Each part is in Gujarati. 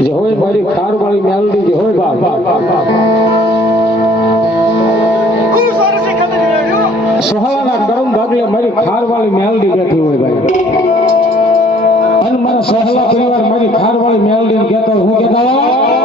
જહોય મારી ખાર વાળી મેલડી જહોય બાપ. સોહાળાના હોય ભાઈ. અને મારા સહલા પરિવાર મારી ખાર વાળી મેલડી કહેતા હું કેતા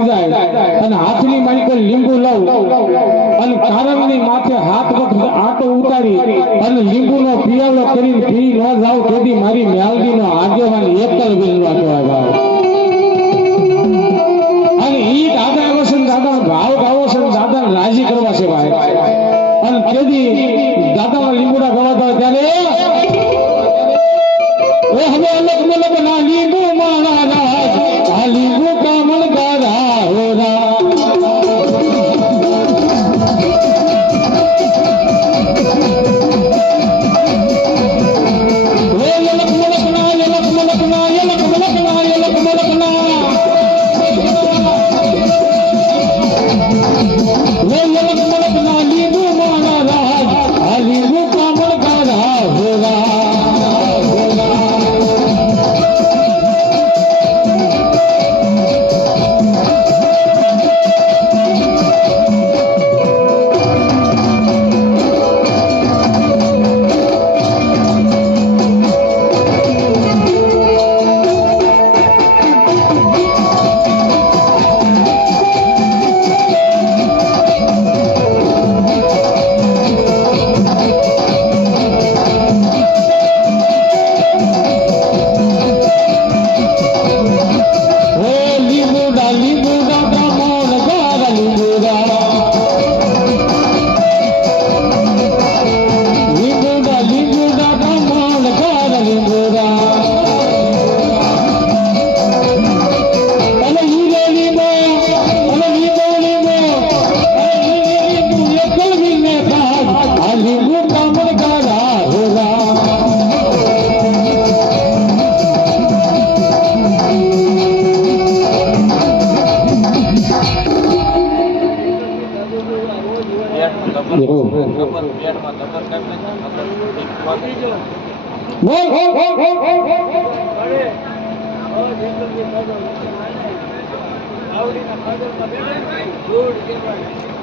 લઈ જાય, અને હાથની માણકે લીંબુ લઉં, અને કારણની માથે હાથ વખત આટો ઉતારી, અને લીંબુ લીંબુનો પિયાળો કરીને પી ન જાવ તેથી મારી મ્યાલ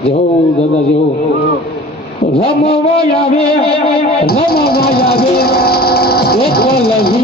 જેવો દાદા જેવો. રમવા આવે રમવા આવે એક લહી